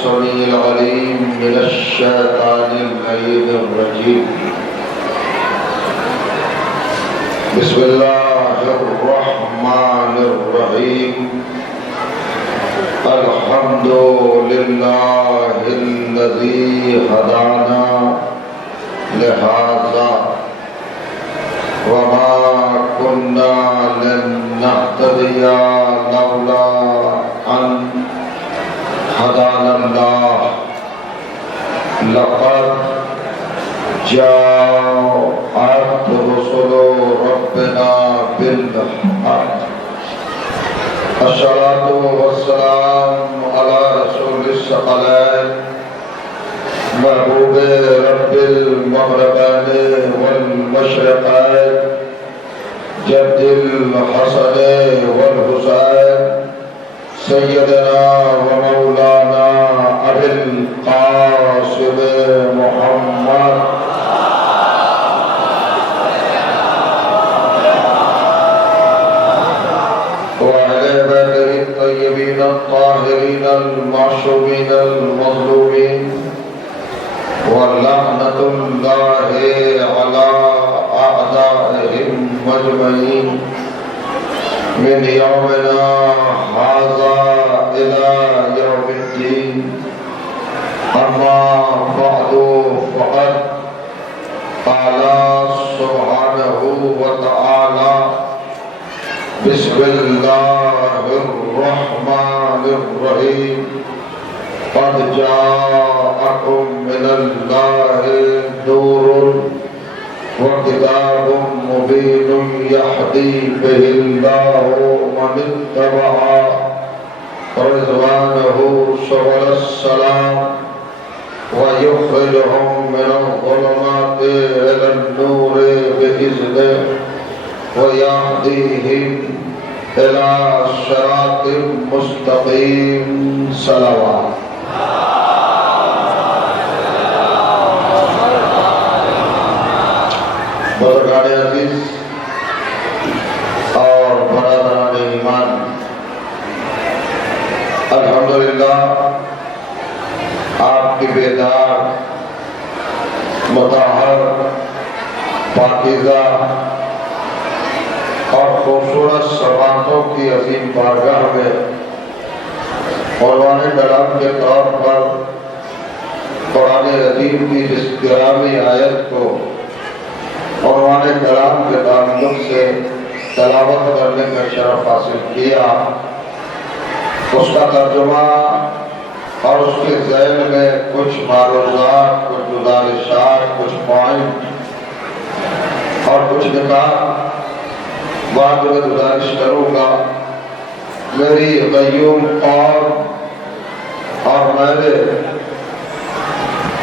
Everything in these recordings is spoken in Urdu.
السميع العليم من الشيطان اللعين الرجيم. بسم الله الرحمن الرحيم. الحمد لله الذي هدانا لهذا وما كنا لنهتدي لولا أن هدانا الله. لقد جاءت رسل ربنا بالحق. الصلاة والسلام على رسول الثقلين محبوب رب المغربين والمشرقين جد الحسن والحسين سيدنا ومولانا أبي القاسم محمد وعلى بيته الطيبين الطاهرين المعصومين المظلومين ولعنة الله على أعدائهم أجمعين من يومنا هذا إلى يوم الدين. أما بعد فقد قال سبحانه وتعالى بسم الله الرحمن الرحيم. قد جاءكم من الله نور وكتاب مبين يهدي به الله من اتبع رضوانه سبل السلام ويخرجهم من الظلمات إلى النور بإذنه ويهديهم إلى صراط مستقيم. صلوات. بزرگان عزیز اور برادران ایمان، الحمدللہ آپ کی بیدار مطہر پاکیزہ اور خوبصورت صفاتوں کی عظیم بارگاہ میں عنوان کلام کے طور پر قرآن عظیم کی جس گرامی آیت کو عنوان کلام کے تعلق سے تلاوت کرنے کا شرف حاصل کیا، اس کا ترجمہ اور اس کے ذیل میں کچھ معروضات، کچھ گزارشات، کچھ پوائنٹ اور کچھ نکات بعد میں گزارش کروں گا. میری قیوم اور میرے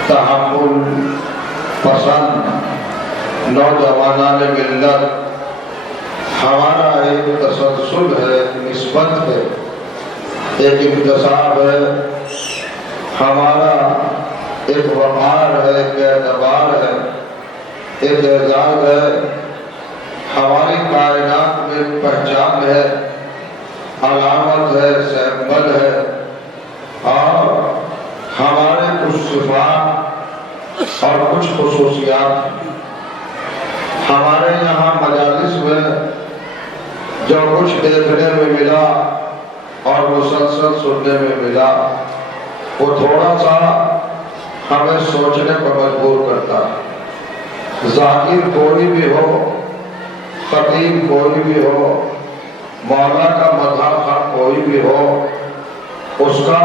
تحمل پسند نوجوانان ملت، ہمارا ایک تسلسل ہے، ایک نسبت ہے، ایک انتصاب ہے، ہمارا ایک وقار ہے، ایک اعتبار ہے، ایک اعزاز ہے، ہماری کائنات میں پہچان ہے، علامت ہے، سمبل ہے، اور ہمارے کچھ صفات اور کچھ خصوصیات ہیں. ہمارے یہاں مجالس میں جو کچھ دیکھنے میں ملا اور مسلسل سننے میں ملا، وہ تھوڑا سا ہمیں سوچنے پر مجبور کرتا ہے. ذاکر کوئی بھی ہو، خطیب کوئی بھی ہو، مولا کا مدح خواہ کوئی بھی ہو، اس کا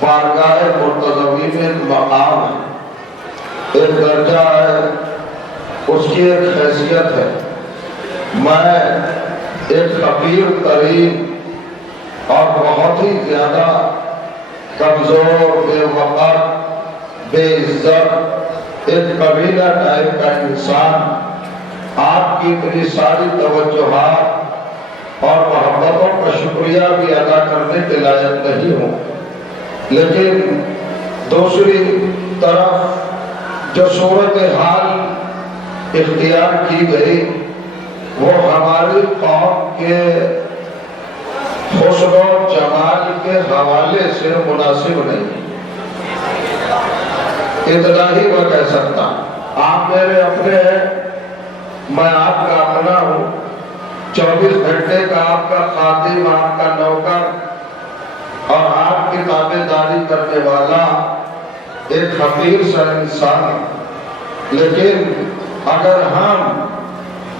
بارگاہ مرتضوی میں ایک مقام ہے، ایک درجہ ہے، اس کی ایک حیثیت ہے. میں ایک فقیر ترین اور بہت ہی زیادہ کمزور، بے وقت، بے عزت، ایک قبیلہ ٹائپ کا انسان آپ کی اتنی ساری توجہات اور محبتوں کا شکریہ بھی ادا کرنے کے لائق نہیں ہوں. لیکن دوسری طرف جو صورتحال اختیار کی گئی وہ ہماری قوم کے حسن و جمال کے حوالے سے مناسب نہیں. اتنا ہی میں کہہ سکتا. آپ میرے اپنے ہیں، میں آپ کا اپنا ہوں، 24 گھنٹے کا آپ کا خادم، آپ کا نوکر اور آپ کی تابعداری کرنے والا ایک حقیر سا انسان. لیکن اگر ہم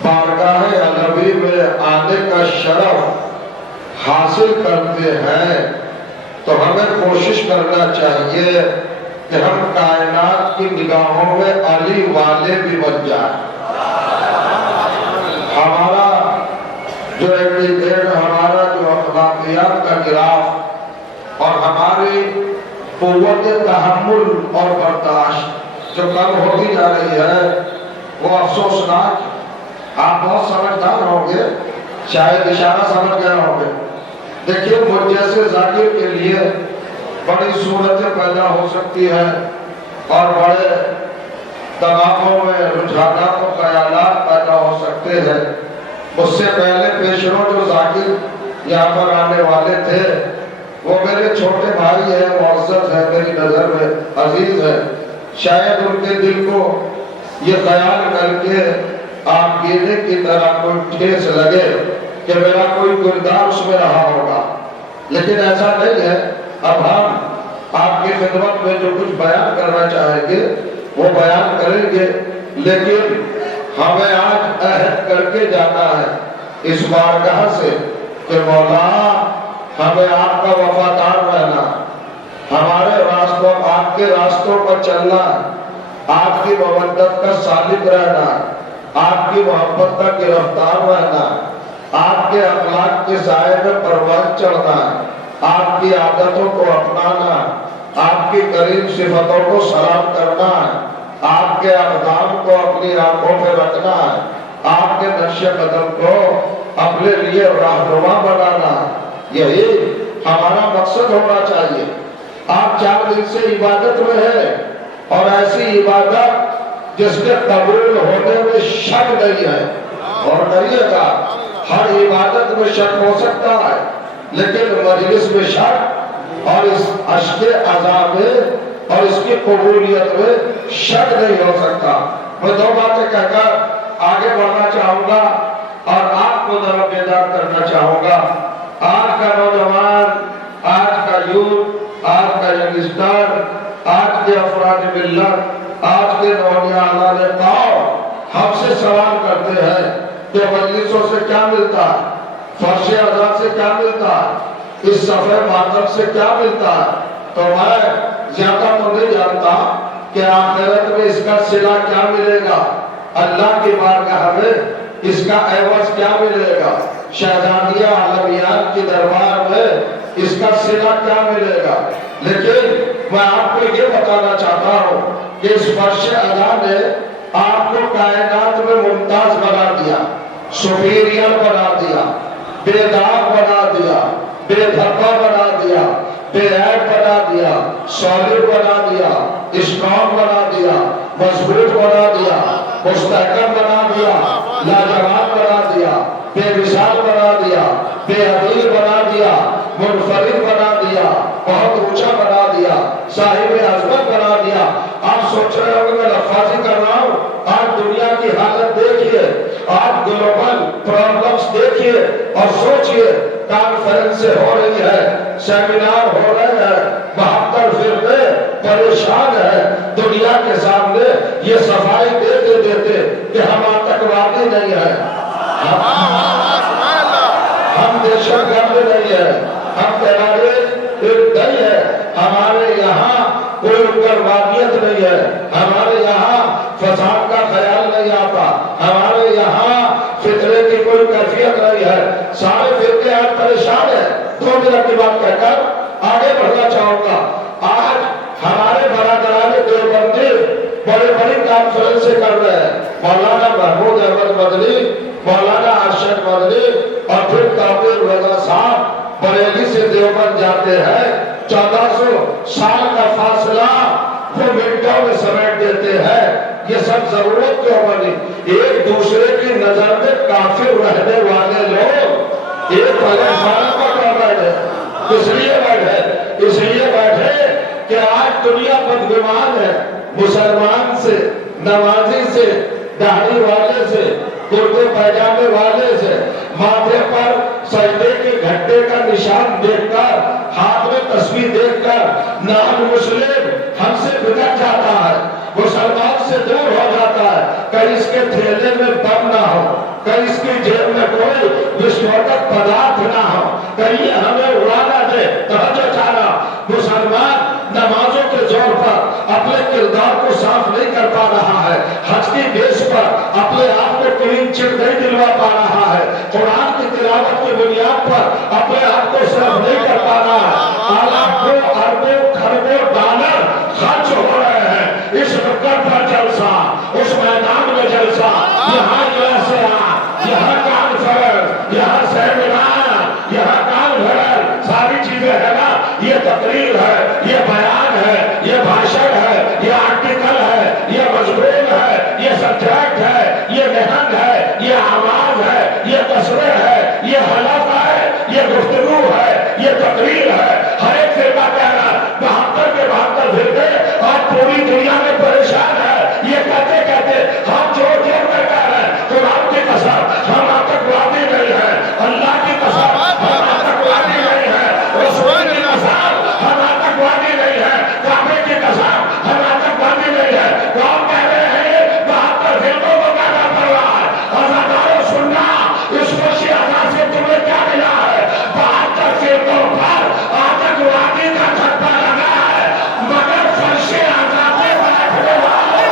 بارگاہ الوی میں آنے کا شرف حاصل کرتے ہیں تو ہمیں کوشش کرنا چاہیے کہ ہم کائنات کی نگاہوں میں علی والے بھی بن جائیں. ہمارا جو ایٹیٹیوڈ، ہمارا جو اخلاقیات کا گراف اور ہماری قوت تحمل اور برداشت جو کم ہوتی جا رہی ہے وہ افسوسناک. آپ بہت سمجھدار ہوں گے، شاید اشارہ سمجھ گئے ہوں گے. دیکھیے مجھ جیسے ذاکر کے لیے بڑی صورتیں پیدا ہو سکتی ہیں اور بڑے دماغوں میں رجحانات و خیالات پیدا ہو سکتے ہیں. اس سے پہلے پیشرو جو ذاکر یہاں پر آنے والے تھے وہ میرے چھوٹے بھائی ہیں، معزز ہیں، میری نظر میں عزیز ہیں. شاید ان کے دل کو یہ خیال کر کے آپ گینے کی طرح کوئی ٹھیس لگے کہ میرا کوئی کردار اس میں رہا ہوگا، لیکن ایسا نہیں ہے. اب ہم آپ کی خدمت میں جو کچھ بیان کرنا چاہیں گے وہ بیان کریں گے، لیکن ہمیں آج عہد کر کے جانا ہے اس بارگاہ سے کہ مولا ہمیں آپ کا وفادار رہنا، ہمارے راستوں، آپ کے راستوں پر چلنا، آپ کی مودت کا سالک رہنا، آپ کی محبت کا گرفتار رہنا، آپ کے اخلاق کے سائے میں پروان چڑھنا، آپ کی عادتوں کو اپنانا، آپ کی کریم صفتوں کو سلام کرنا، آپ کے اقدام کو اپنی آنکھوں پہ رکھنا، آپ کے نقش قدم کو اپنے لیے راہنما بنانا. یہی ہمارا مقصد ہونا چاہیے. آپ 4 دن سے عبادت میں ہیں اور ایسی عبادت جس کے قبول ہونے میں شک نہیں ہے. اور کریے گا، ہر عبادت میں شک ہو سکتا ہے لیکن مجلس میں شک اور اس عشق عذاب میں اور اس کی قبولیت میں شک نہیں ہو سکتا. میں 2 باتیں کہہ کر آگے بڑھنا چاہوں گا اور آپ کو ذرا بیدار کرنا چاہوں گا. آج کا نوجوان، آج کا یوتھ، آج کا ینگسٹر، آج کے افراد ملت، آج کے نوجوانان قوم ہم سے سوال کرتے ہیں کہ مجلسوں سے کیا ملتا ہے، فرش ازاں سے کیا ملتا ہے، اس صفحے ماتم سے کیا ملتا ہے. تو میں زیادہ تو نہیں جانتا کہ آخرت میں اس کا صلہ کیا ملے گا، اللہ کی بارگاہ میں اس کا عوض کیا ملے گا، شہزادیہ عالمیان کی دربار میں اس کا صلہ کیا ملے گا. لیکن میں آپ کو یہ بتانا چاہتا ہوں کہ اس فرش ازاں نے آپ کو کائنات میں ممتاز بنا دیا، سپیریئر بنا دیا، بے داغ بنا دیا، بے دھبا بنا دیا، بے عیب بنا دیا، سالب بنا دیا، اسٹرانگ بنا دیا، مضبوط بنا دیا، مستحکم بنا دیا، لاجواب بنا دیا، بے مثال بنا دیا، بے عدیل بنا دیا، منفرد بنا دیا، بہت اونچا بنا دیا، صاحب عظمت بنا دیا. آپ سوچ رہے ہوں گے میں لفاظی کر رہا ہوں. آج دنیا کی حالت دیکھیے، آج گلوبل پرابلمز دیکھیے اور سوچئے. کانفرنسیں ہو رہی ہے، سیمینار ہو رہے ہیں، 72 فرقے پریشان ہیں. دنیا کے سامنے یہ صفائی دیتے دیتے کہ ہم آتنکوادی نہیں ہیں، ہم دہشت گرد نہیں ہیں، ہم ٹیررسٹ نہیں ہیں، ہمارے یہاں کوئی اگروادیت نہیں ہے، ہمارے یہاں فساد کا خیال نہیں آتا، ہمارے یہاں فطرے کی کوئی کیفیت نہیں ہے. سارے فرقے آج پریشان ہیں. 2 منٹ کی بات کہہ کر آگے بڑھنا چاہوں گا. آج ہمارے برادران دیوبندی بڑی بڑی کانفرنسیں کر رہے ہیں. مولانا محمود احمد مدنی، مولانا ارشد مدنی اور پھر طاہر رضا صاحب بریلی سے دیوبند جاتے ہیں. 1400 سال کا فاصلہ وہ منٹوں میں سمیٹ دیتے ہیں. یہ سب ضرورت کیوں بنی؟ ایک دوسرے کی نظر میں کافر رہنے والے لوگ ایک پلیٹفارم پر بیٹھے. اس لیے بیٹھے کہ آج دنیا بدگمان ہے، مسلمان سے، نمازی سے، داڑھی والے سے، کرتے پیجامے والے سے، ماتھے پر سجدے کے گھٹے کا نشان دیکھ کر، ہاتھ میں تسبیح دیکھ کر نان مسلم ہم سے بگڑ جاتا ہے، مسلمان سے دور ہو جاتا ہے۔ کہیں اس کے تھیلے میں بم نہ ہو، کہیں اس کی جیب میں کوئی وسفوٹک پدارتھ نہ ہو، کہیں ہمیں اڑا نہ دے۔ توجہ چاہنا، مسلمان نمازوں کے زور پر اپنے کردار کو صاف نہیں کر پا رہا ہے، حج کی بیس پر اپنے آپ کو کلین چٹ نہیں دلوا پا رہا ہے، قرآن کی تلاوت کی بنیاد پر اپنے آپ کو صرف نہیں کر پا رہا ہے۔ لاکھوں اربوں خربوں ڈالر خرچ ہو رہے ہیں اس نکڑ پر جلسہ، اس میدان میں جلسہ، یہاں جلسہ، یہاں کانفرنس، یہاں سیمینار، یہاں کانفرنس، ساری چیزیں ہے نا، یہ تقریر ہے، یہ بیان ہے، یہ بھاشن ہے، یہ آرٹیکل ہے، یہ مضمون ہے، یہ سبجیکٹ ہے، یہ نہنگ ہے، یہ آواز ہے، یہ تصویر ہے، یہ حلف ہے، یہ گفتگو ہے، یہ تقریر ہے۔ ہر ایک فرقہ کہہ رہا ہے 72 کے 72 فرقے آج پوری دنیا میں پریشان ہے، یہ کہتے کہتے ہم جوڑ جوڑ کر کہہ رہے ہیں قرآن کی قسم ہم آتنکوادی نہیں ہیں، اللہ کی قسم ہم آتنکوادی نہیں ہیں، رسول کی قسم ہم آتنکوادی نہیں ہیں، کعبے کی قسم ہم آتنکوادی نہیں ہیں۔ کون کہہ رہے ہیں 72 فرقوں کو کہنا پڑ رہا ہے؟ عزادارو سننا، اس خوشی عزا سے تمہیں کیا ملا ہے؟ 72 فرقوں پر آتنکوادی کا دھبا لگا ہے، مگر فرش عزا پہ بیٹھنے والے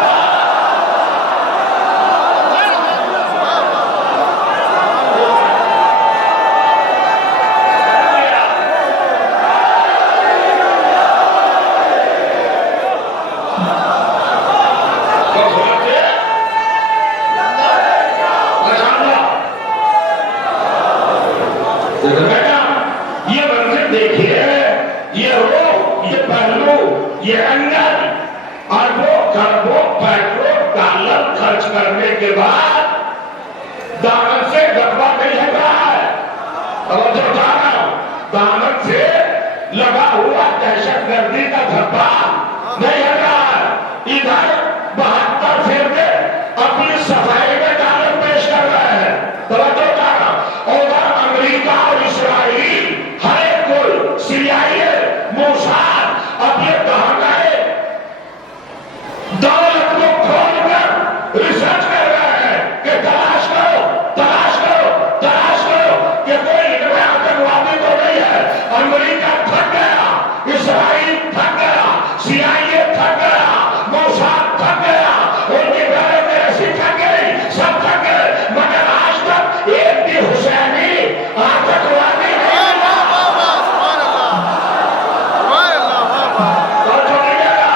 یہ منظر دیکھیے، یہ روح، یہ پہلو، یہ انگل، اربوں خربوں پیٹرول ڈالر خرچ کرنے کے بعد دامن سے دبا نہیں ہٹ رہا ہے۔ توجہ چاہنا، دامن سے لگا ہوا دہشت گردی کا دھبا نہیں ہٹ رہا ہے۔ ادھر 72 فرقے اپنی صفائی میں ڈالر پیش کر رہے ہیں۔ توجہ چاہنا، ادھر امریکہ اور اسرائیل ہر ایک کوئی CIA موساد اپنے دہائے دولت کو کھول کر ریسرچ کر رہے ہیں کہ تلاش کرو تلاش کرو تلاش کرو کہ کوئی ان میں آتنکوادی تو نہیں ہے۔ امریکہ تھک گیا، اسرائیل تھک گیا، CIA تھک گیا، موساد تھک گیا، ان کی بیوروکریسی تھک گئی، سب تھک گئے، مگر آج تک ایک بھی حسینی آتنکوادی نہیں ملا۔ اور جو نہیں گیا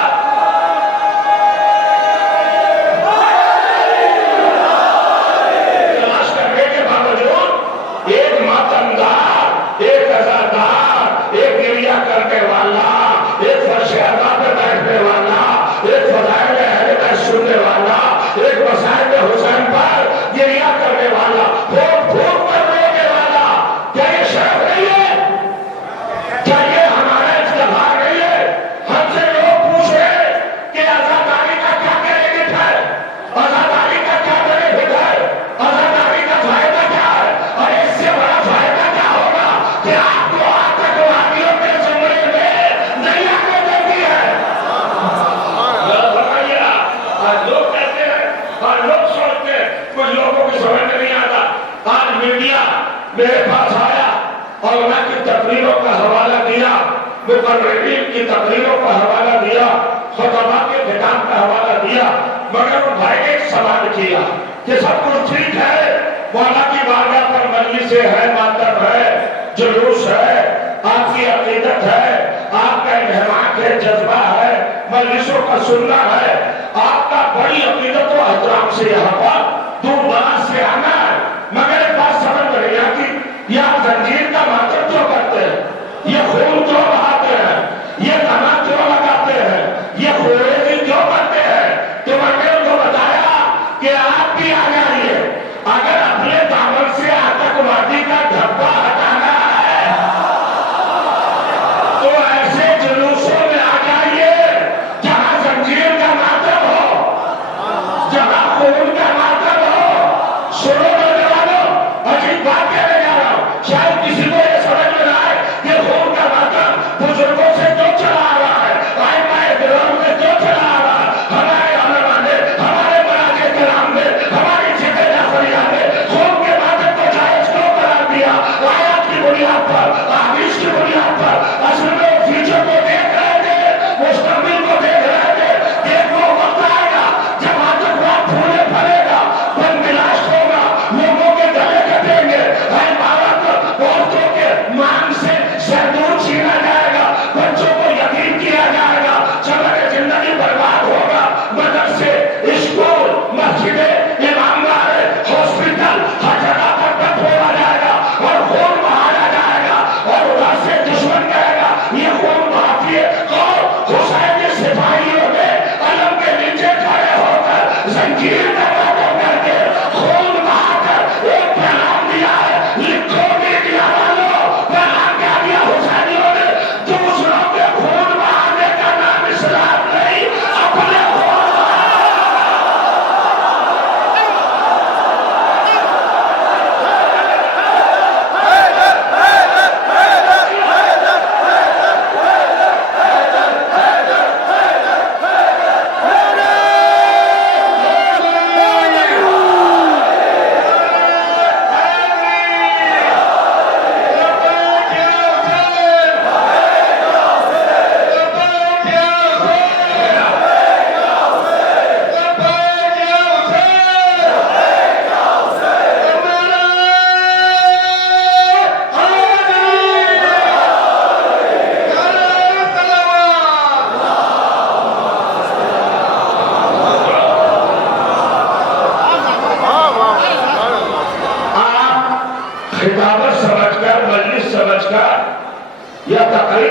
تلاش کرنے کے باوجود ایک ماتمدار، ایک عزادار، ایک گریہ کرنے والا، ایک فرش عزا پہ بیٹھنے والا، ایک فضائل اہل بیت سننے والا، ایک مسائل حسین پر گریہ کرنے والا، پھوٹ پھوٹ کر رونے والا، کیا یہ شرف نہیں ہے؟ کیا یہ ہمارا افتخار نہیں ہے؟ ہم سے لوگ پوچھ رہے ہیں کہ عزاداری کا کیا بینیفٹ ہے، عزاداری کا کیا بینیفٹ ہے، عزاداری کا فائدہ کیا ہے، اور اس سے بڑا فائدہ کیا ہوگا کہ آپ کو آتنکوادیوں کے زمرے میں نہیں آنے دیتی ہے۔ آج لوگ کہتے ہیں، آج لوگ سوچتے ہیں، کچھ لوگوں کی سمجھ میں نہیں آتا۔ آج میڈیا میرے پاس آیا اور میں کی تقریروں کا حوالہ دیا، مقررین کی تقریروں کا حوالہ دیا، خطبہ کے خطاب کا حوالہ دیا، مگر وہ بھائی نے ایک سوال کیا کہ سب کچھ ٹھیک ہے، مولا کی بارگاہ پر مجلسیں ہے، ماتم ہے، جلوس ہے، آپ کی عقیدت ہے، آپ کا انحراف ہے، جذبہ ہے، مجلسوں کا سننا ہے، آپ کا بڑی عقیدت و احترام سے یہاں پر دور دراز سے آنا ہے، مگر ایک بات سمجھ میں نہیں آتی، یہ آپ زنجیر کا ماتم کیوں کرتے ہیں، یہ خون کیوں بہاتے ہیں، یہ کنا کیوں لگاتے ہیں، یہ خوریزی کیوں کرتے ہیں؟ تو میں نے ان کو بتایا کہ آپ بھی آ جائیے، اگر اپنے دامن سے آتنکوادی کا دھبا ہٹانا ہے تو ایسے جلوسوں میں آ جائیے جہاں زنجیر کا ماتم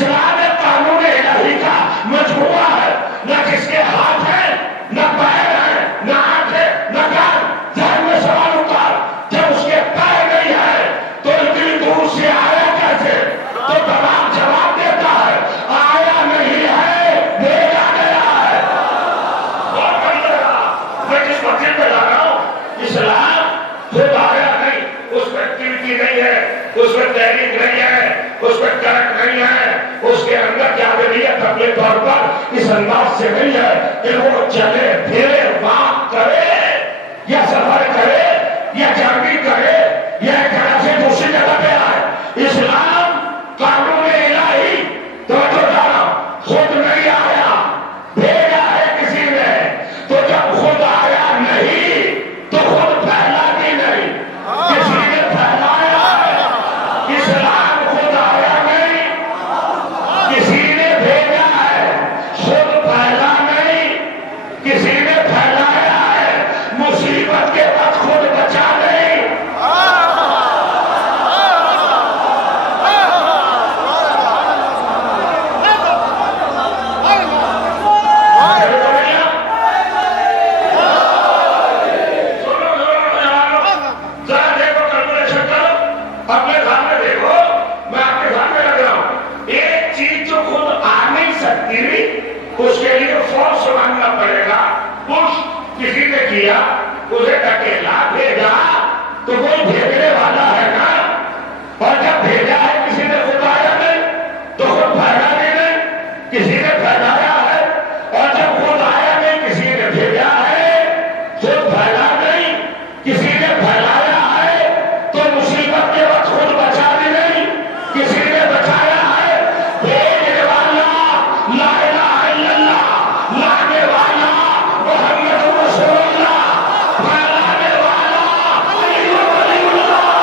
اسلام قانون الہی کا مجموعہ ہے، نہ جس کے ہاتھ ہے، نہ پیر ہے، نہ آنکھ ہے، نہ کان۔ ذہن میں سوال اتار، جب اس کے پیر نہیں ہے تو اتنی دور سے آیا کیسے؟ تو تمام جواب دیتا ہے آیا نہیں ہے، بھیجا گیا ہے۔ اور میں جس مسجد میں جا رہا ہوں، اسلام خود آیا نہیں، اس میں ایکٹیویٹی نہیں ہے، اس میں تحریک نہیں ہے، اس میں کرنٹ نہیں ہے، اس کے اندر جاذبیت اپنے طور پر اس انداز سے نہیں ہے کہ وہ چلے پھرے واک کرے یا سفر کرے یا جرنی کرے یا ایک جگہ سے دوسری جگہ پہ آئے۔ اسلام قانون الہی، توجہ ڈالا، خود نہیں آیا، بھیجا ہے کسی نے۔ تو جب خود آیا نہیں تو خود پھیلا بھی نہیں، کسی نے پھیلایا ہے۔ اسلام خود آیا نہیں، کسی نے بھیجا ہے، خود پھیلا نہیں، کسی نے پھیلایا ہے۔ مصیبت کے وقت خود بچا نہیں۔ ذرا دیکھو، کیلکولیشن کرو، اپنے سامنے دیکھو، میں آپ کے سامنے لگ رہا ہوں۔ ایک چیز جو خود آ نہیں سکتی اس کے لیے فورس مانگنا پڑے گا۔ پش کسی نے کیا، اسے ڈھکیلا، بھیجا، تو کوئی بھیجنے والا ہے نا۔ اور جب بھیجا ہے کسی نے، خود آیا نہیں تو خود پھیلا بھی نہیں، کسی نے پھیلایا ہے۔ اور جب خود آیا نہیں، کسی نے بھیجا ہے، خود پھیلا نہیں، کسی نے پھیلایا ہے۔ تو مصیبت کے وقت خود بچا بھی نہیں، کسی نے بچایا ہے۔ بھیجنے والا لا الہ الا اللہ، لانے والا محمد رسول اللہ، پھیلانے والا علی ولی اللہ۔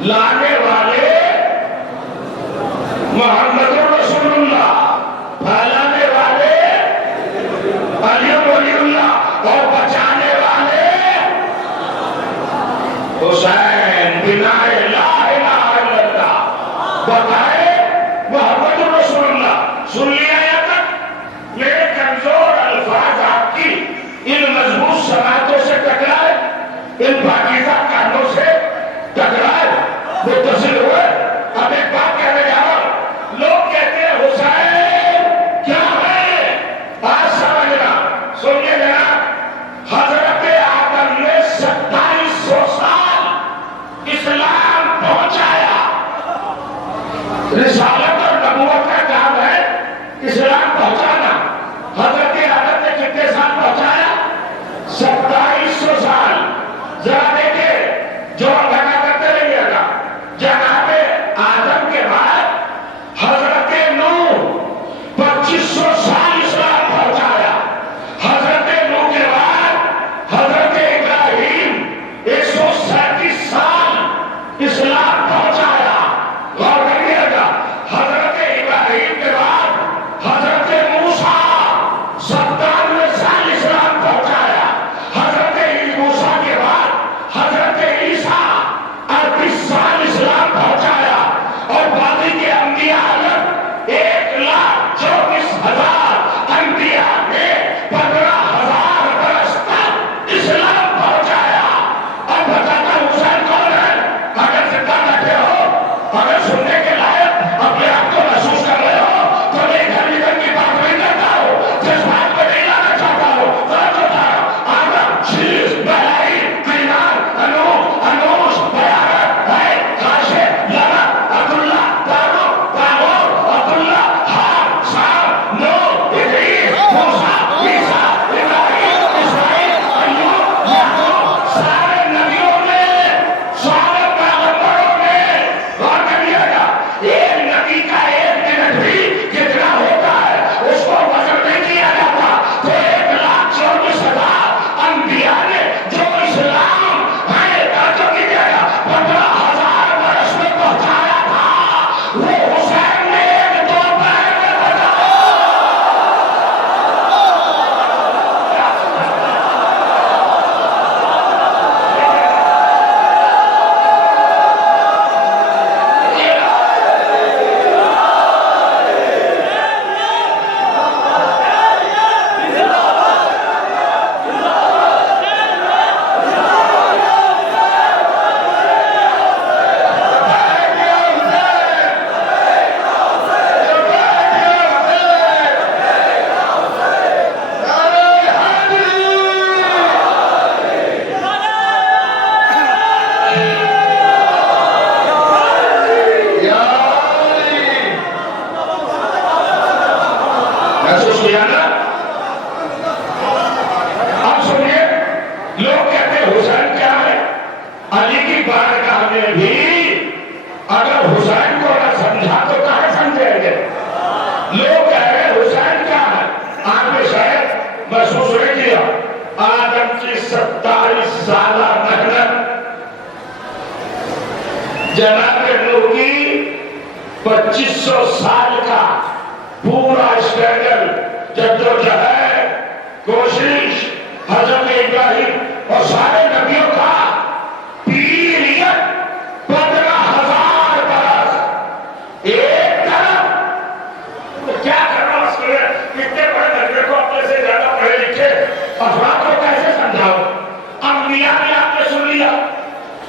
لانے والے محمد رسول اللہ، پھیلانے والے علی ولی اللہ، اور بچانے والے حسین بنا لا الہ الا اللہ۔ بتائے محمد رسول اللہ، سن لیا یا تک؟ میرے کمزور الفاظ آپ کی ان مضبوط سماعتوں سے ٹکرائے، ان پاکیزہ کانوں سے ٹکرائے، متصل ہوئے۔ اب ایک بات کہنے جا رہا ہوں، لوگ کہتے ہیں حسین کیا ہے؟ آج سمجھنا، سنیے جناب، حضرت آدم نے 2700 سال اسلام پہنچایا۔ رسالت اور نبوت کا کام ہے اسلام پہنچانا۔ حضرت آدم نے کتنے سال پہنچایا؟ 2700 سال۔ ذرا دیکھیں، جو لگا کرتے رہیے گا، جناب آدم کے بعد انبیاء نے 1,24,000 انبیاء نے 15,000 برس تک اسلام پہنچایا. اب بتاتا حسین کون ہے؟ اگر زندہ بیٹھے ہو، اگر سننے کے لائق اپنے آپ کو محسوس کر رہے ہو تو میں ادھر ادھر کی بات نہیں کرتا ہوں، جذبات میں نہیں لانا چاہتا ہوں. آدم، شیش، بہائی، دینار، انوش، بیارت، ہے، کاشف، لغت، عبداللہ، دارو، داغور، عبداللہ، ہار، شام، نو، ادریس، موسیٰ، عیسیٰ، ابراہیم، اسماعیل، ایوب، یعقوب، سارے نبیوں نے، سارے پیغمبروں نے. غور کریے گا، ایک نبی کا 1 منٹ بھی کتنا ہوتا ہے اس کو وزن نہیں کیا جاتا. تو 1,24,000 انبیاء نے جو اسلام ہے توجہ کیجیے گا 15,000 برس میں پہنچایا تھا، وہ حسین نے 1-2 پیر میں بتایا. محسوس کیا نا؟ اب سنیے، لوگ کہتے ہیں حسین کیا ہے؟ علی کی بارگاہ میں بھی اگر حسین کو نہ سمجھا تو کہاں سمجھیں گے؟ لوگ کہہ رہے ہیں حسین کیا ہے؟ آپ نے شاید محسوس نہیں کیا، آدم کی 27 سالہ محنت، جناب نوح کی 2500 سال کا پورا اسٹرگل، جدوجہد، کوشش، حضرت ابراہیم اور سارے نبیوں کا پیریڈ 15,000 برس. ایک طرف کیا کرنا اس کے لیے کتنے بڑے درجے کو اپنے سے زیادہ پڑھے لکھے افراد کو کیسے سمجھاؤ؟ انبیاء نے آپ نے سن لیا،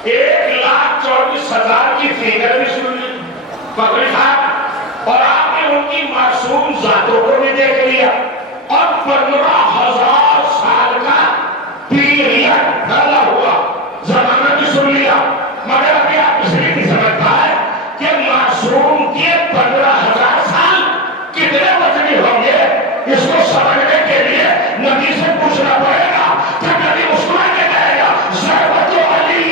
1,24,000 کی فیگر بھی سن لی پکڑی صاحب، اور آپ نے ان کی معصوم ذاتوں کو بھی دیکھ لیا، اور 15,000 سال کا پیریڈ ڈالا ہوا زمانہ بھی سن لیا. مگر ابھی آپ اس لیے نہیں سمجھ پائے کہ معصوم کے 15,000 سال کتنے وزنی ہوں گے. اس کو سمجھنے کے لیے نبی سے پوچھنا پڑے گا کہ نبی مسکرا کے کہے گا ضربت علی.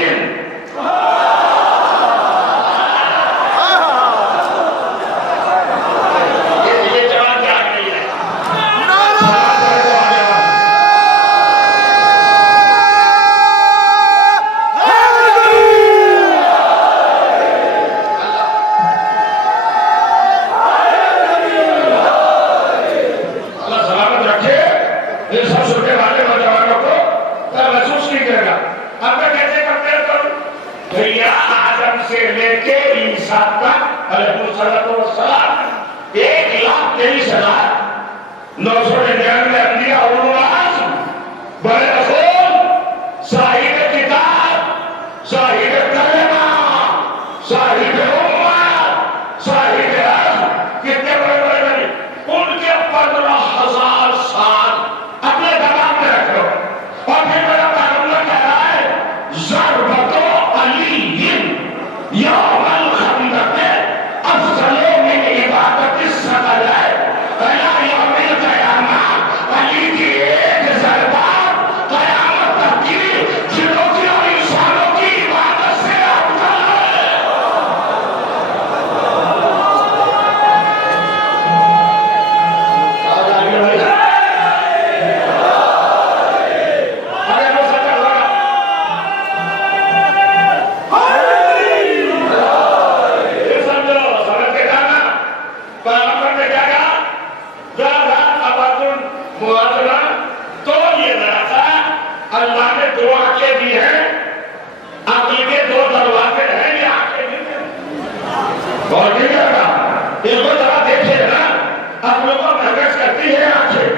یہ جواب یاد نہیں ہے. اللہ سلامت رکھے یہ سب سننے والے نوجوانوں کو محسوس نہیں کرے گا. اب میں کیسے کمپیئر کروں؟ بھیا آدم سے لے کے عیسیٰ تک علیہ السلام 1,23,999 انبیاء اور اولاد، بڑے رسول، صاحب کتاب، صاحب کلمہ، صاحب امت، صاحب عزم، کتنے بڑے بڑے نبی، ان کے 15,000 سال اپنے دماغ میں رکھ لو. اور پھر میرا پیغمبر کہہ رہا ہے ضربت علی یوم الخندق افضل من عبادت الثقلین الی یوم القیامہ. علی کی ایک ضربہ قیامت تک کی جنوں کی اور انسانوں کی عبادت سے افضل ہے. ان کو ذرا دیکھیے نا، اپنوں کو محنت کرتی ہے آنکھیں.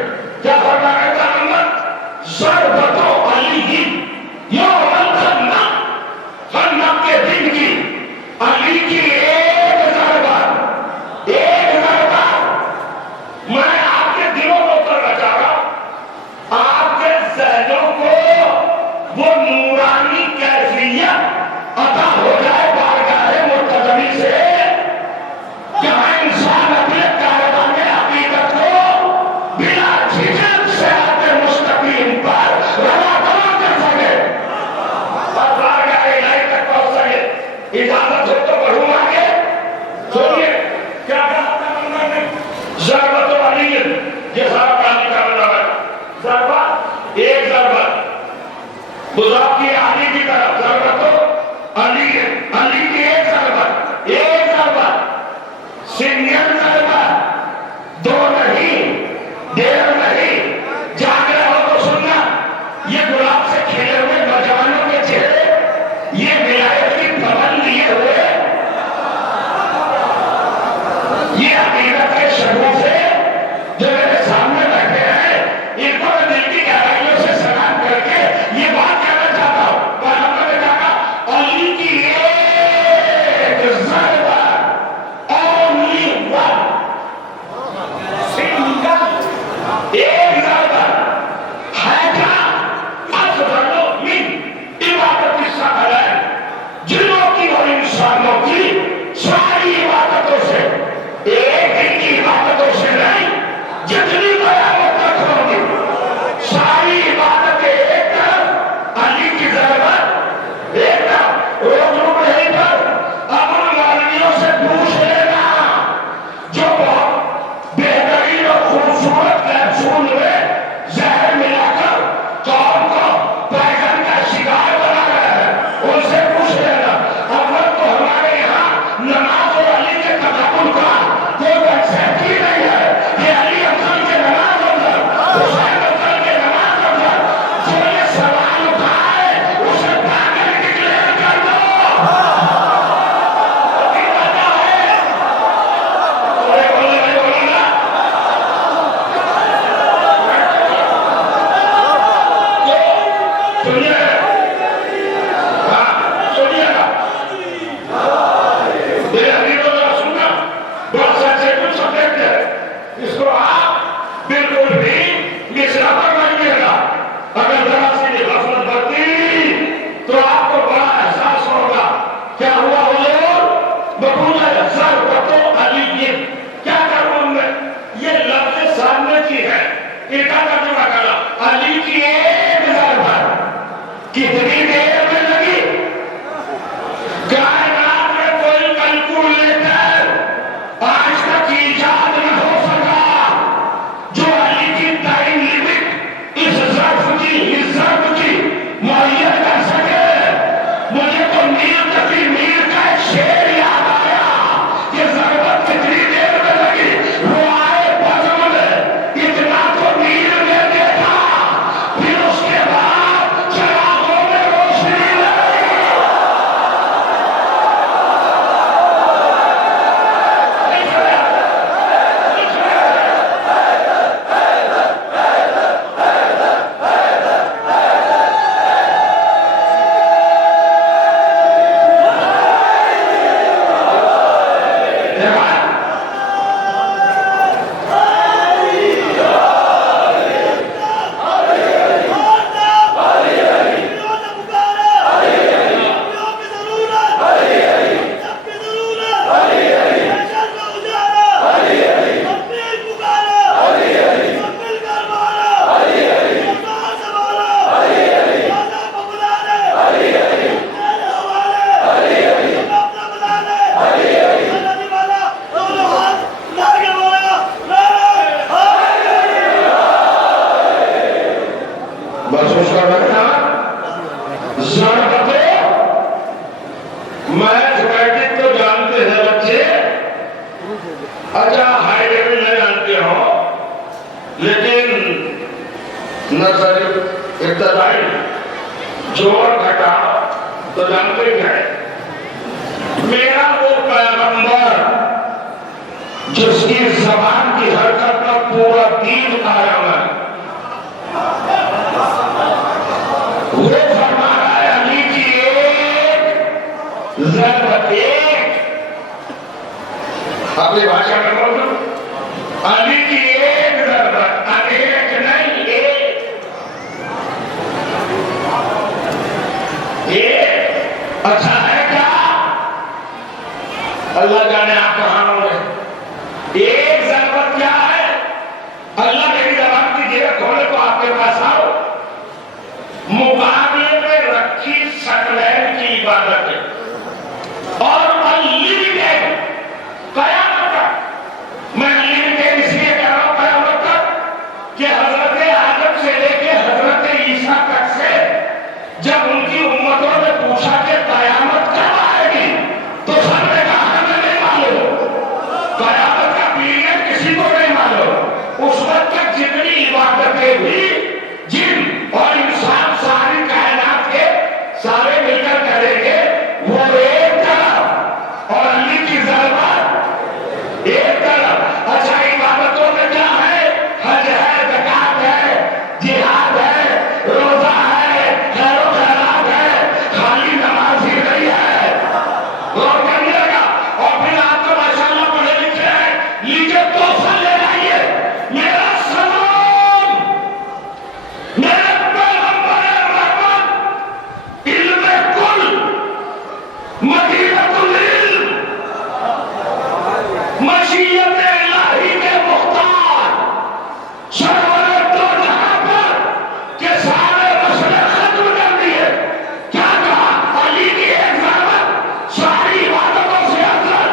کیا فرمایا تھا محمد؟ ضربت علی یوم الخندق، خندق کے دن کی علی کی ایک ضربہ میں آپ کے دلوں کو اترنا چاہ رہا ہوں، آپ کے ذہنوں کو وہ نورانی کیفیت عطا ہو جائے بارگاہ مرتضوی سے، جہاں انسان اپنے کاروبار میں حقیقت کو بلا جھجک صراط مستقیم پر روا کر سکے اور بارگاہ الہی تک پہنچ سکے. اجازت ہو تو بڑھوں آگے. سنیے کیا کہا تھا محمد نے؟ ضربت علی، یہ سارا پانی کا بنا ہے. ضربہ ایک ضربہ مضاف کی علی کی طرف، ضربت علی علی کی ایک ضربہ سنگل ضربہ، دو نہیں، دیر نہیں. جاگ رہے ہو تو سننا، یہ گلاب سے کھلے ہوئے نوجوانوں کے چہرے، یہ ولایت کی پابند لیے ہوئے، یہ حقیقت کے شروع سے جو میرے سامنے بیٹھے ہیں، ان کو میں دل کی گہرائیوں سے سلام کر کے یہ بات کہنا چاہتا ہوں. پیغمبر نے کہا علی کی ایک ضربہ، only one، ایک ضربہ ہے کیا افضل من عبادت الثقلین، جنوں کی اور انسانوں کی ساری عبادتوں سے، ایک دن کی عبادتوں سے نہیں، جتنی قیامت تک ہوگی ساری عبادتیں ایک طرف، علی کی ضرورت ایک طرف. روز نہیں پر اپنے مولویوں سے پوچھ لینا جو بہت بہترین اور خوبصورت کیپسول میں زہر ملا کر قوم کو بیگن کا شکار بنا رہے ہیں، ان سے پوچھ لینا. اول تو ہمارے یہاں نماز اور علی کے تقابل کا کوئی کنسپٹ ہی نہیں ہے. یہ علی افضل کے نماز افضل، حسین افضل کے نماز افضل. جو یہ سوال اٹھائے اسے پاگل ڈکلیئر کر دو. حقیقت کیا ہے؟ بولے نا. سنیے، سنیے گا میرے حبیبوں ذرا سننا، بہت سے کچھ سبجیکٹ ہے، اس کو آپ بالکل بھی مصرع پر نہیں ملے گا. اگر ذرا سی غفلت برتی تو آپ کو بڑا احساس ہوگا. کیا ہوا حضور؟ بقول ضربت علی، کیا کروں میں؟ یہ لفظ سامنے کی ہے، ان کا ترجمہ کرنا. علی کی ایک ضربہ کتنی دیر میں لگی؟ کائنات میں کوئی کیلکولیٹر آج تک ایجاد نہ ہو سکا جو علی کی ٹائم لمٹ اس ظرف کی معین کر سکے. مجھے تو میر تقی میر کا ایک شعر یاد آیا. یہ ضربت کتنی دیر میں لگی؟ وہ آئے بزم میں اتنا تو میر نے دیکھا، پھر اس کے بعد چراغوں میں روشنی لگی. میتھمیٹک تو جانتے ہیں بچے، اچھا ہائی لیول نہ جانتے ہو، لیکن نظر ابتدائی جوڑ گھٹا تو جانتے ہیں. میرا وہ پیغمبر جس کی زبان کی حرکت پر پورا دین قائم ہے، وہ فرما رہا ہے علی کی ایک ضربت، ایک اپنی بھاشا میں بولو، علی کی ایک ضربت، ایک نہیں، ایک اچھا ہے کیا؟ اللہ جانے آپ کہاں ہو رہے، ایک ضربت کیا ہے؟ اللہ میری زبان کی جیب کھولے تو آپ کے پاس آؤ، مقابلے میں رکھی سکلین کی عبادت ہے اور انلمیٹڈ قیامت تک۔ میں انلمیٹڈ اس لیے کہہ رہا ہوں قیامت تک کہ حضرت آدم سے لے کے حضرت عیسیٰ تک سے جب ان کی امتوں نے پوچھا کہ قیامت کب آئے گی تو سب نے کہا ہمیں نہیں معلوم، قیامت کا پیریڈ کسی کو نہیں معلوم۔ اس وقت تک جتنی عبادتیں بھی جن اور انسان ساری کائنات کے سارے مل کر کریں گے وہ ایک طرف، اور علی کی ضربت ایک طرف۔ اچھا عبادتوں میں کیا ہے؟ حج ہے، زکات ہے، جہاد ہے، روزہ ہے، خیر و خیرات ہے، خالی نماز ہی نہیں ہے۔ غور کریے گا، اور پھر آپ کو ماشاءاللہ پڑھے لکھے ہیں، لیجیے تحفہ لے آئیے، میرا سلام میرے پیغمبر رحمت، علم کل، مدینۃ العلم، مشیت الہی کے مختار، سرور دو جہاں پر کے سارے مسئلے ختم کر دیے۔ کیا کہا؟ علی کی ایک ضربت ساری عبادتوں سے افضل۔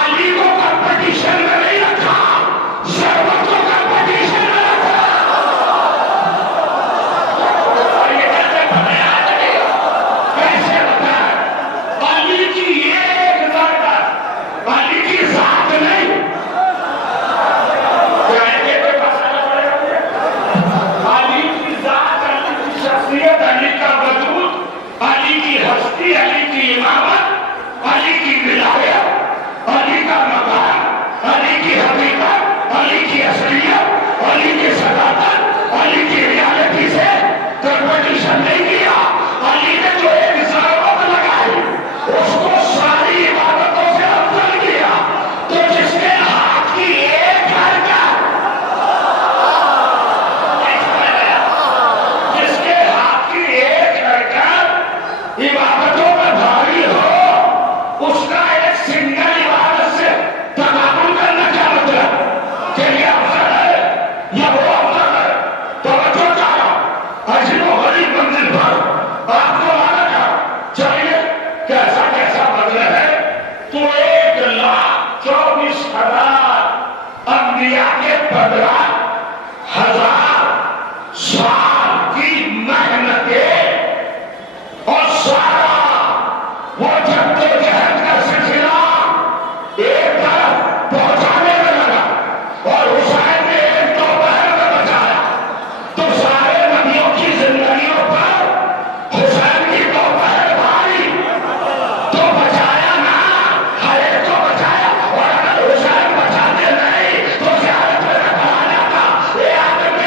علی کو کمپٹیشن میں نہیں رکھا، ضربت کو کمپٹیشن میں رکھا۔ اور یہ کیسے بتایا آدمی؟ کیسے بتایا؟ علی کی ایک ضربت، علی کی ذات نہیں۔ کہنے کے پاس آنا پڑے گا مجھے۔ علی کی ذات، علی کی شخصیت، علی کا وجود، علی کی ہستی، علی کی امامت، علی کی ولایت، علی کا مقام، علی کی حقیقت، علی کی اصلیت، علی کی صداقت، علی کی ریالٹی سے کمپٹیشن نہیں کیا۔ علی نے جو ایک ضربت لگائی اس کو ساری عبادتوں سے افضل کیا۔ تو جس کے ہاتھ کی ایک حرکت، جس کے ہاتھ کی ایک حرکت عبادتوں میں بھاری ہو، اس کا ایک سنگل عبادت سے تقابل کرنا کیا مطلب؟ کہ یہ افضل ہے یا وہ افضل ہے؟ توجہ چاہو، عجیب و غریب منزل پر آپ کو آنا تھا، چاہیے کیسا کیسا بدلے ہے تو 1,24,000 انبیاء کے بدلہ 1000 سال کی محنتیں اور سارا وہ جدوجہد کا سلسلہ ایک طرف پہنچانے میں لگا، اور حسین نے ایک دوپہر میں بچایا۔ تو سارے نبیوں کی زندگیوں پر حسین کی دوپہر بھاری، تو بچایا نا، ہر ایک کو بچایا۔ اور اگر حسین بچاتے نہیں تو زیارت میں نہ کہا جاتا یہ آدمی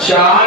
4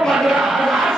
15,000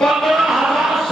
15,000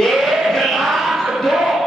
1,02,000।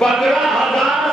15,000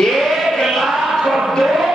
1,02,000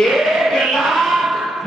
1,00,000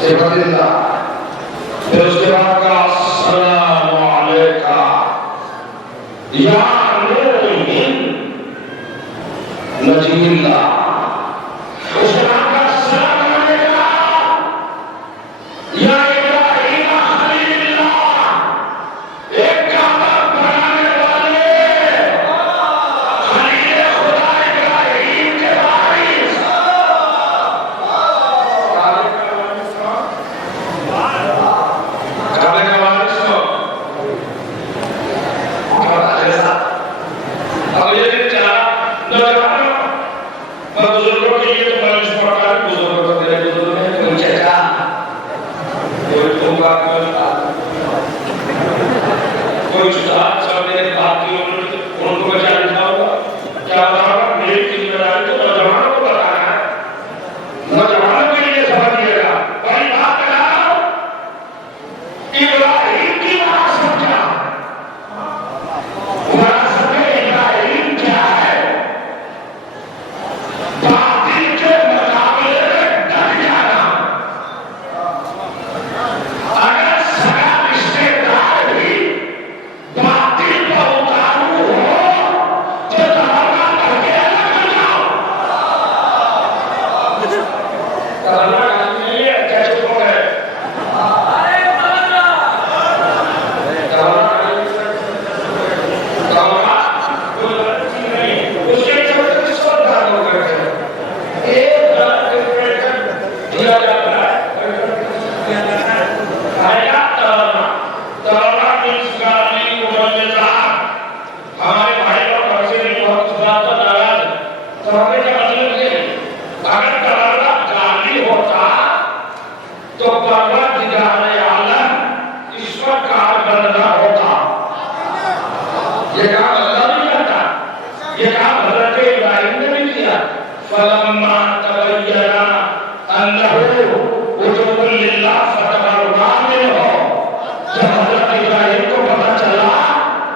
صفت اللہ. پھر اس کے بعد کہا السلام علیکہ یا نور نجی اللہ. اس کے بعد کہا السلام علیکہ یا ابراہیم خلیل اللہ. ایک کعبہ بنانے والے خلیل خدا ابراہیم کے وارث. کعبے کا وارث ہو. اب یہ دن چلا نوجوانوں میں بزرگوں کے لیے تو بلش پڑھتا ہے. بزرگوں کو میرے بزرگوں نے کوئی چچا کوئی تمہا کوئی چتات سب میرے بات کی ان کو بچا لکھا ہوگا. کیا بتاؤں میری کی ذمہ داری تو نوجوانوں کو بتانا ہے. نوجوانوں کے لیے سبق دیا گا. بڑی بات کہا ابراہیم کی وراثت کیا؟ وراثت ابراہیم کیا ہے؟ باطل کے مقابلے میں ڈٹ جانا. اگر سگا رشتے دار بھی باطل پر اتارو ہو تو تمنا کر کے الگ ہو جاؤ. تمنا کرنے کے لیے کیسے ہو گئے؟ فلما تبين انه وجوب لله فتبرأ منه. جب حضرت ابراہیم کو پتہ چلا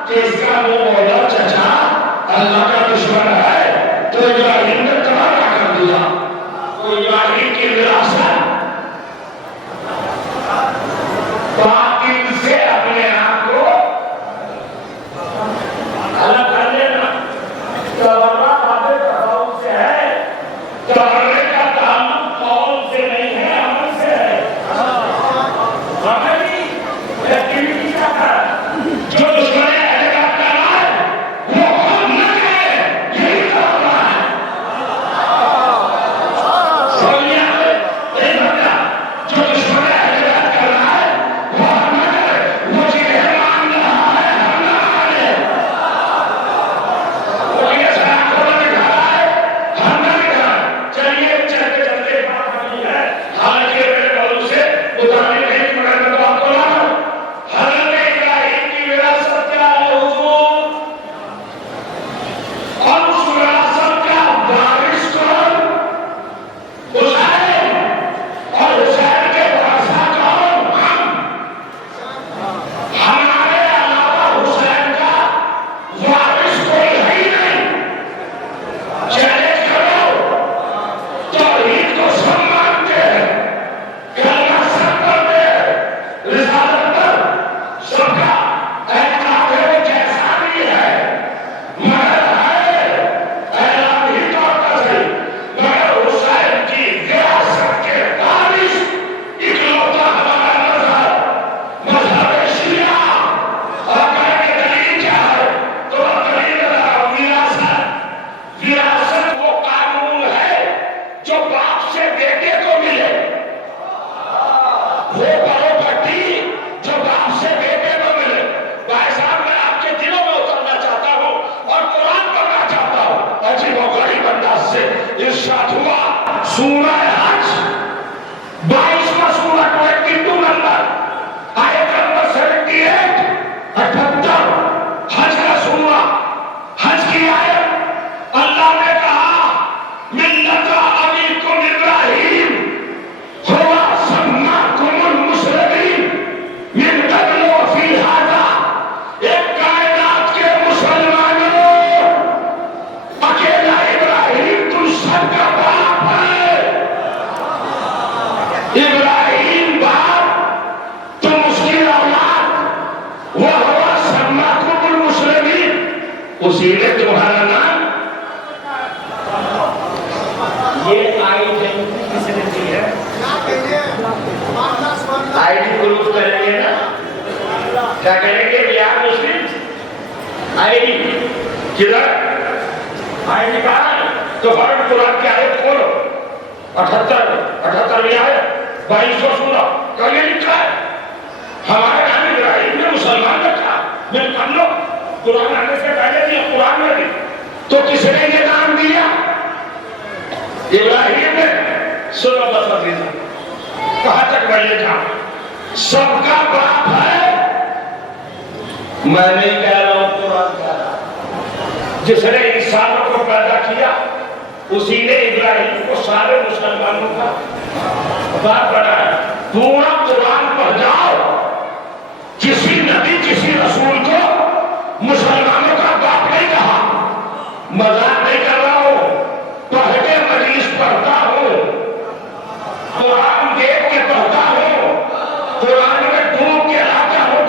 کہ اس کا وہ مولا چچا اللہ کا دشمن ہے تو ابراہیم نے تبرہ کر دیا. تو ابراہیم کی وراثت باطل سے اپنے آپ کو الگ کر لینا. تبرہ باتیں تصوف سے ہے. تبرے کا تعلق قول سے نہیں ہے عمل سے ہے. ایکٹیویٹی کا ہے. جو دشمن اہل بیت کا ہے وہ خود نہ کہے یہی تبرہ ہے. سمجھیا ایک بندہ جو دشمن اہل بیت کر رہا ہے وہ ہم نہ کرے. وہ چیزیں مان رہا ہے ہم نہ مانے. وہ چیزیں سیاح کو دکھا رہا ہے ہم نہ دکھائیں. چلیے چلتے چلتے بات بنی ہے. حالانکہ میرے بولوں سے اتارنے نہیں کی مگر میں تو آپ کو لاؤں. حضرت ابراہیم کی وراثت کیا ہے حضور؟ اور اس وراثت کا وارث کون؟ حسین. اور حسین کے ورثہ کون؟ ہم. ہمارے علاوہ حسین کا وارث کوئی ہے ہی نہیں. چیلنج کرو. توحید کو سب مانتے ہیں. کلمہ سب پڑھتے ہیں. رسالت پر سب کا اعتراف ہے وہ جیسا بھی ہے مگر ہے اعلان ہی طور پر صحیح. مگر حسین کی وراثت کے وارث اکلوتا ہمارا مذہب شیعہ. اور کہنے کے دلیل کیا ہے؟ تو دلیل وراثت وہ قانون ہے جو باپ سے بیٹے کو ملے. وہ پراپرٹی جو باپ سے بیٹے کو ملے. بھائی صاحب میں آپ کے دلوں میں اترنا چاہتا ہوں اور قرآن پڑھنا چاہتا ہوں. عجیب و غریب انداز سے ارشاد ہوا سورہ حج 22واں سورہ 22 نمبر آیت نمبر 78 78 حج کا سورہ حج کی آیت. اللہ نے کہا ملت ابیکم ابراہیم ہوا سماکم المسلمین اسی نے تمہارا نام یہ آئی ڈی کس نے دی ہے؟ آئی ڈی پروف کریں گے نا، کیا کریں گے؟ بہار مسلم آئی ڈی کدھر؟ آئی ڈی کہاں ہے؟ تو فرق قرآن کی آیت کھولو، 78ویں آیت 2216 کا یہ لکھا ہے ہمارے نام ابراہیم نے مسلمان رکھا۔ میں پڑھ لو، قرآن آنے سے پہلے بھی قرآن میں بھی تو کس نے یہ نام دیا؟ ابراہیم نے۔ سنو بس عزیزاں، کہاں تک میں یہ جاؤں؟ سب کا باپ ہے، میں نہیں کہہ رہا ہوں، قرآن کہہ رہا ہے۔ جس نے انسانوں کو پیدا کیا اسی نے ابراہیم کو سارے مسلمانوں کا باپ بنایا۔ پورا قرآن پڑھ جاؤ، کسی نبی کسی رسول کو مسلمانوں کا باپ نہیں کہا۔ مذاق نہیں کر رہا ہوں، پڑھ کے مجلس پڑھتا ہوں، قرآن دیکھ کے پڑھتا ہوں، قرآن میں ڈوب کے لاتا ہوں،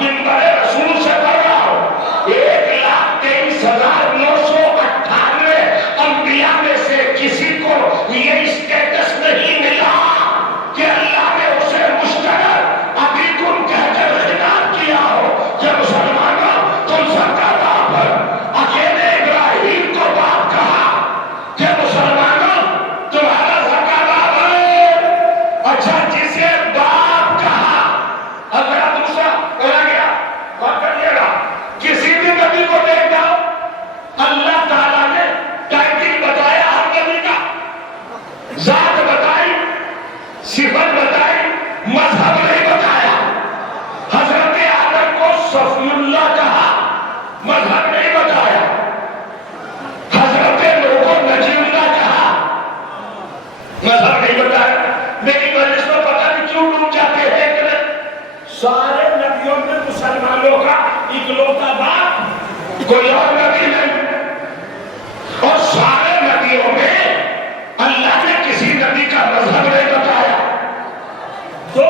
منبر رسول سے پڑھ رہا ہوں۔ 1,23,998 انبیاء میں سے کسی کو یہ اسٹیٹس نہیں ملا کہ اللہ نے اسے مشترک ابھی تم کہہ کر خطاب کیا ہو کہ مسلمانوں تم سب کا باپ ہے۔ اکیلے ابراہیم کو باپ کہا کہ مسلمانوں تمہارا سب کا باپ ہے۔ اچھا، جسے باپ کہا، اگر دوسرا رہ گیا اور کریے گا، کسی بھی نبی کو دیکھ جاؤ، اللہ تعالیٰ نے ٹائٹل بتایا ہر نبی کا، ذات بتائی، صفت بتائی، مذہب نہیں بتایا۔ حضرت آدم کو صفی اللہ کہا، مذہب نہیں بتایا۔ حضرت نوح کو نجی اللہ کہا، مذہب نہیں بتایا۔ لیکن مجلس میں پتہ نہیں کیوں ڈوب جاتے ہیں کہ سارے نبیوں میں مسلمانوں کا اکلوتا باپ کوئی اور نبی نہیں، اور سارے نبیوں میں اللہ نے کسی نبی کا مذہب نہیں بتایا۔ تو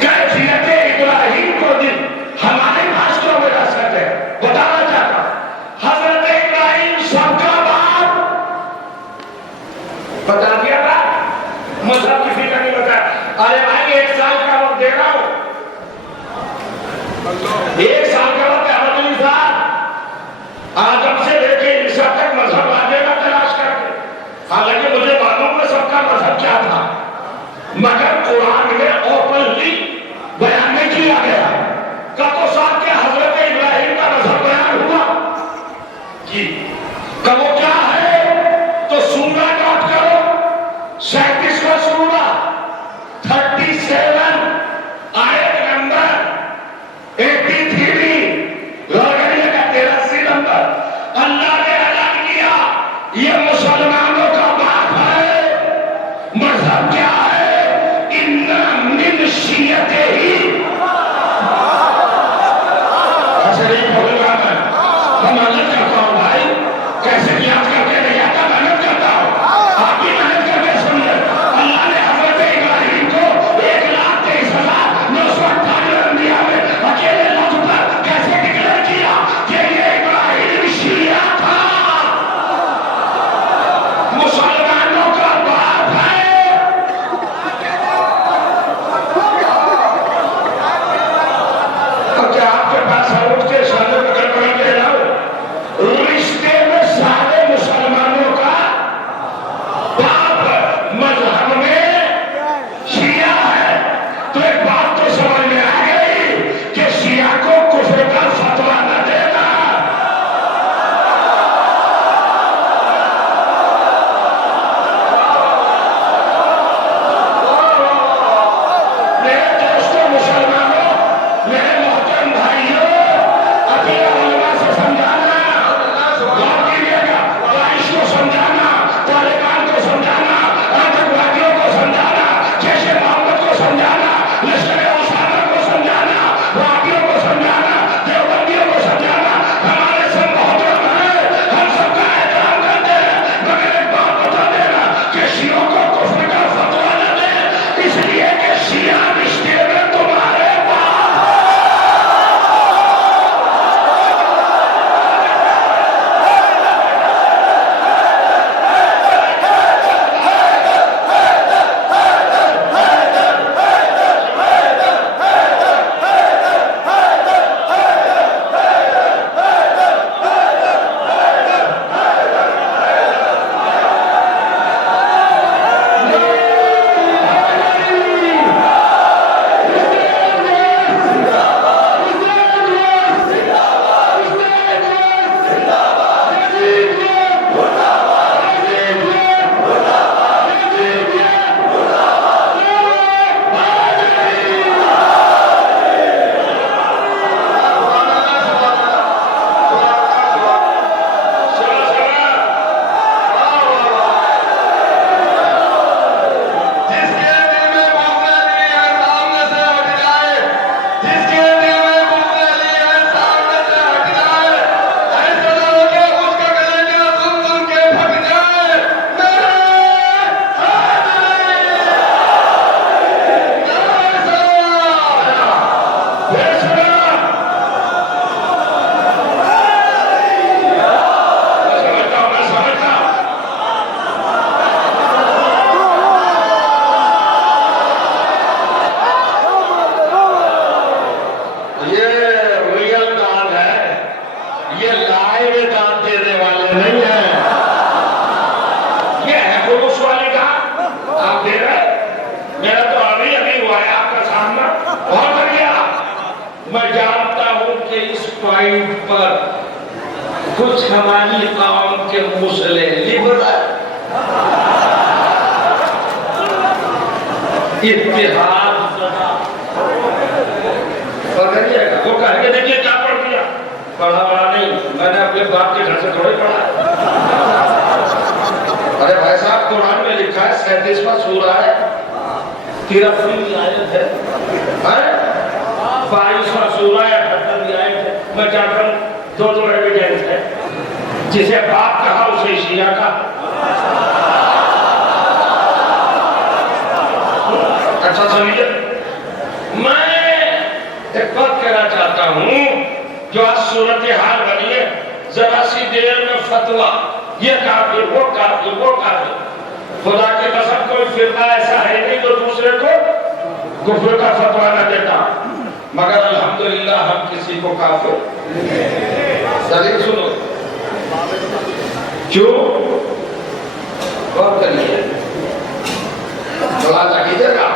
کیفیت ابراہیم کو دی ہمارے ماسٹروں میں رسد ہے، بتانا چاہتا حضرت ابراہیم سب کا باپ، بتا دیا تھا، مذہب کسی کا نہیں بتایا۔ ارے بھائی 1 سال کا وقت دے رہا ہوں، 1 سال کا وقت احمد علی صاحب آدم سے لے کے عیسیٰ تک مذہب آ جائے گا تلاش کر کے۔ حالانکہ مجھے معلوم ہے سب کا مذہب کیا تھا، مگر قرآن میں اوپنلی بیان نہیں کیا گیا۔ کب تو صاحب کے حضرت ابراہیم کا مذہب بیان ہوا جی، کب وہ کیا ہے تو سورہ نوٹ کرو، 37واں سورہ 37 آیت نمبر 83 لوگریہ کا 83 نمبر، اللہ نے اعلان کیا یہ مسلمانوں کا باپ ہے۔ مذہب کیا ہے؟ ان من شیعتے ہی نہیں بولوں گا میں، ہم اللہ کرتا ہوں بھائی، کیسے کیا اور بڑھیا میں جانتا ہوں کہ اس پوائنٹ پر کچھ ہماری قوم کے مسئلے لبرل اتحاد پکڑیے گا وہ کہیں گے دیکھیے کیا پڑھ دیا پڑھا پڑھا نہیں میں نے اپنے باپ کے گھر سے تھوڑے پڑھا ارے بھائی صاحب قرآن میں لکھا ہے 37واں سورہ ہے 83ویں آیت ہے 22واں سورہ ہے 78ویں آیت ہے میں چاہتا ہوں دو ایویڈنس ہے جسے باپ کہا اسے شیعہ کا اچھا سمجھے میں ایک بات کہنا چاہتا ہوں جو آج صورتحال بنی ہے ذرا سی دیر میں فتویٰ یہ کافر وہ کافر وہ کافر خدا کی قسم کوئی فرقہ ایسا ہے نہیں جو دوسرے کو کفر کا فتویٰ نہ دیتا مگر الحمدللہ ہم کسی کو کافر دلیل سنو کیوں غور کریے ملاحظہ کیجیے گا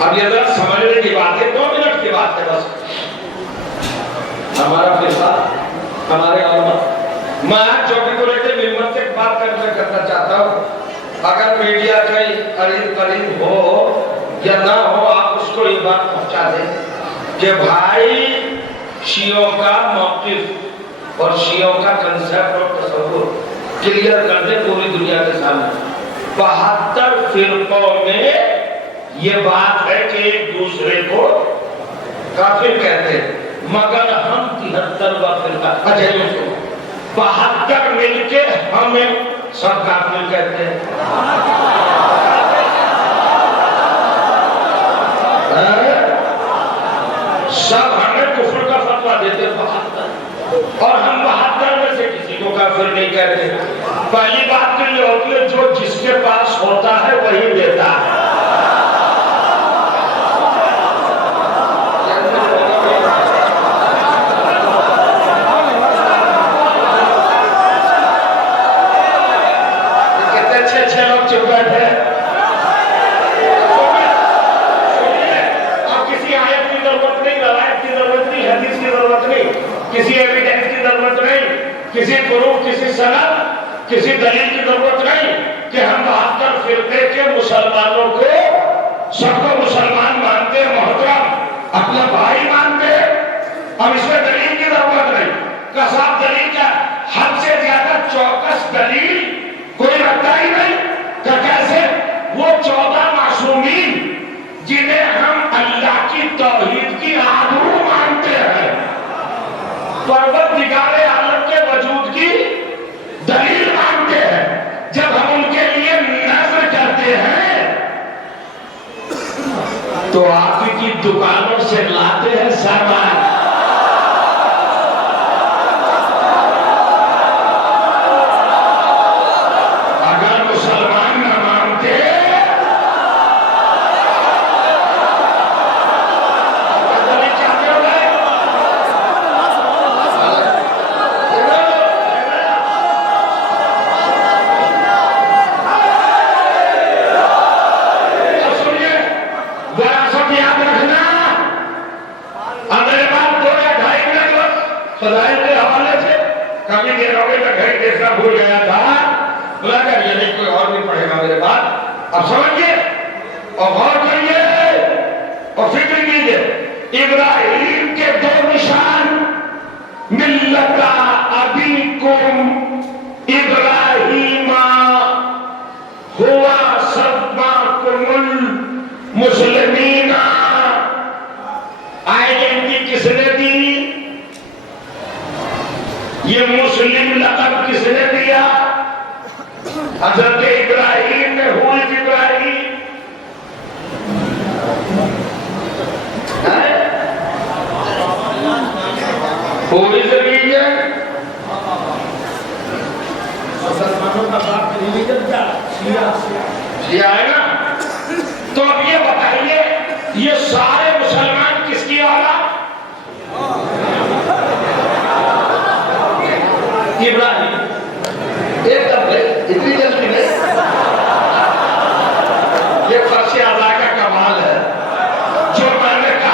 اب یہ ذرا سمجھنے کی بات ہے 2 منٹ کی بات ہے بس ہمارا فرقہ ہمارے علماء میں آج چوکی کو لے کے ممبر سے ایک بات کرنا چاہتا ہوں اگر میڈیا کہیں قریب ہو یا نہ ہو آپ اس کو یہ بات پہنچا دیں کہ بھائی شیعوں کا موقف اور شیعوں کا کنسیپٹ اور تصور کلیئر کر دیں پوری دنیا کے سامنے 72 فرقوں میں یہ بات ہے کہ ایک دوسرے کو کافر کہتے ہیں مگر ہم 73واں فرقہ اچھا یہ سنو 72 مل کے ہمیں سب کافر کہتے ہیں سب ہمیں کفر کا فتویٰ دیتے 72 اور ہم 72 میں سے کسی کو کافر نہیں کہتے پہلی بات تو یہ ہوتی ہے جو جس کے پاس ہوتا ہے وہی دیتا ہے کسی ایویڈنس کی ضرورت نہیں کسی پروف کسی سند کسی دلیل کی ضرورت نہیں کہ ہم 72 فرقے کے مسلمانوں کو سب کو مسلمان مانتے ہیں محترم اپنا بھائی مانتے ہیں اب اس میں دلیل کی ضرورت نہیں کساب دلیل کیا حد سے زیادہ چوکس دلیل کوئی رکھتا ہی نہیں کہ کیسے وہ 14 معصومین جنہیں ہم اللہ کی توحید کی آبرو مانتے ہیں پروردگار عالم کے وجود کی دلیل مانتے ہیں جب ہم ان کے لیے نظر کرتے ہیں تو آپ کی دکانوں سے لاتے ہیں سامان اگر مسلمان نہ مانتے فضائل کے حوالے سے کمی دیر ہو گئی میں گھر دیکھنا بھول گیا تھا بلا کر یہ نہیں کوئی اور نہیں پڑھے گا میرے بات اب سمجھئے اور غور کریے اور فکر کیجئے ابراہیم کے 2 نشان ملت ابیکم ابراہیم ہوا سباکم المسلمین آئیڈینٹی کس نے دی یہ مسلم لقب کس نے دیا حضرت ابراہیم نے ہوئی ابراہیم ہوئی ریلیجن مسلمانوں کا باپ ریلیجن کیا شیعہ ہے نا تو اب یہ بتائیے یہ سارے مسلمان کس کی اولاد ابراہیم ایک دم اتنی جلدی نہیں یہ فرش اعلیٰ کا کمال ہے جو میں نے کہا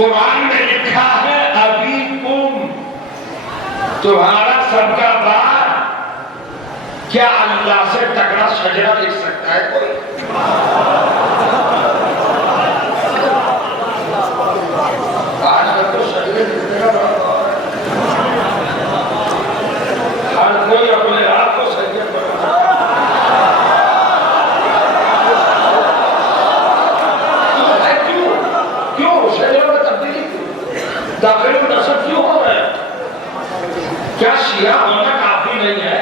قرآن میں لکھا ہے ابھی تمہارا سب کا باپ. کیا اللہ سے تگڑا شجرہ لکھ سکتا ہے کوئی؟ آج تک تو شجرے لکھنے کا بڑا دور ہے. ہر کوئی اپنے آپ کو سید بناتا ہے. کیوں شجروں میں تبدیلی کیوں؟ داخل نصب کیوں ہو رہے ہیں؟ کیا شیعہ ہونا کافی نہیں ہے؟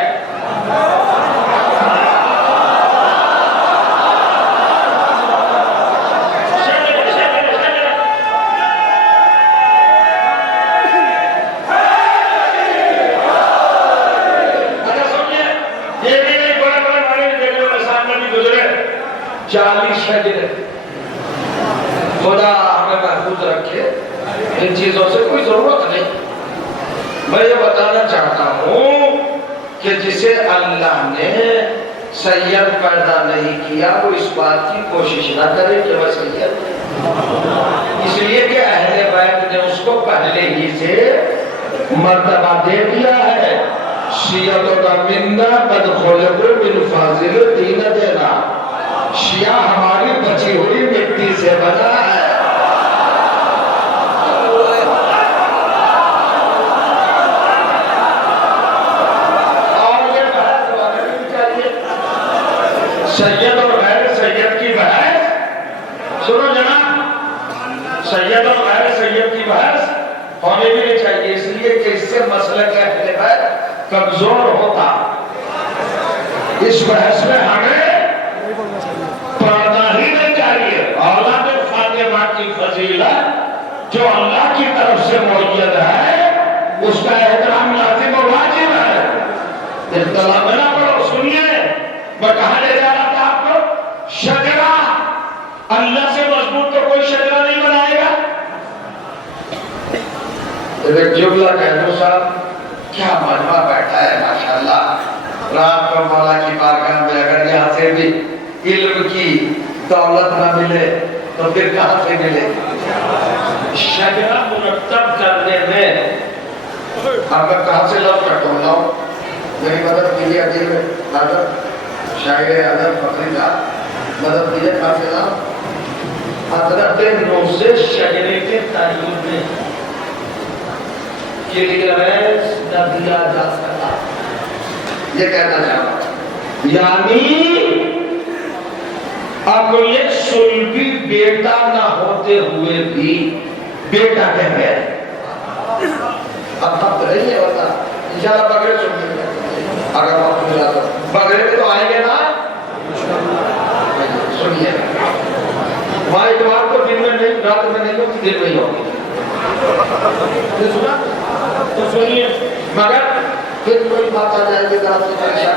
خدا ہمیں محفوظ رکھے ان چیزوں سے کوئی ضرورت نہیں. میں یہ بتانا چاہتا ہوں کہ جسے اللہ نے سید پیدا نہیں کیا وہ اس بات کی کوشش نہ کرے کہ وہ سید ہے. اس لیے کہ اہل بیت نے اس کو پہلے ہی سے مرتبہ دے دیا ہے. شیعہ کا منا قد خلقوا من فاضل دین دینا. شیعہ ہماری بچی ہوئی مٹی سے بنا ہے. اور یہ بحث ہونے بھی چاہیے. سید اور غیر سید کی بحث سنو جناب، سید اور غیر سید کی بحث ہونے بھی نہیں چاہیے. اس لیے کہ اس سے مسئلہ کا اہل بیت کمزور ہوتا. اس بحث میں ہمیں پڑھنا ہی نہیں چاہیے. اولاد فاطمہ کی فضیلت جو اللہ کی طرف سے معید ہے اس کا احترام لازم و واجب ہے. اختلاف نہ پڑھو. سنیے میں کہاں لے جا رہا تھا آپ کو. شجرہ اللہ سے مضبوط تو کوئی شجرہ نہیں بنائے گا. ایک جملہ کہہ دو صاحب، کیا مجمع بیٹھا ہے ماشاءاللہ. رات کو مولا کی بارگاہ میں اگر یہاں سے بھی علم کی دولت نہ ملے تو پھر کہاں سے ملے؟ شجرہ مرتب کرنے میں اب میں کہاں سے لفظ کرتا ہوں. لاؤ میری مدد کیجیے. عجیب ادب شاعر ادب فخری کا مدد کیجیے. کہاں سے لاؤ؟ حضرت نوزے شجرے کے تعین میں کلیئرنس نہ دیا جا سکتا. یہ کہنا چاہتا یعنی اب یہ سلبی بیٹا نہ ہوتے ہوئے بھی بیٹا کہہ گئے. اب تب رہی ہے بتا انشاءاللہ بغیر سن لیں. اگر آپ کو جاتا بغیر تو آئیں گے نا. سنیے ہماری اتوار کو دن میں نہیں رات میں نہیں ہوتی دن میں ہی ہوگی. سنا تو سنیے مگر پھر کوئی بات آ جائے گی تو آپ سے پریشان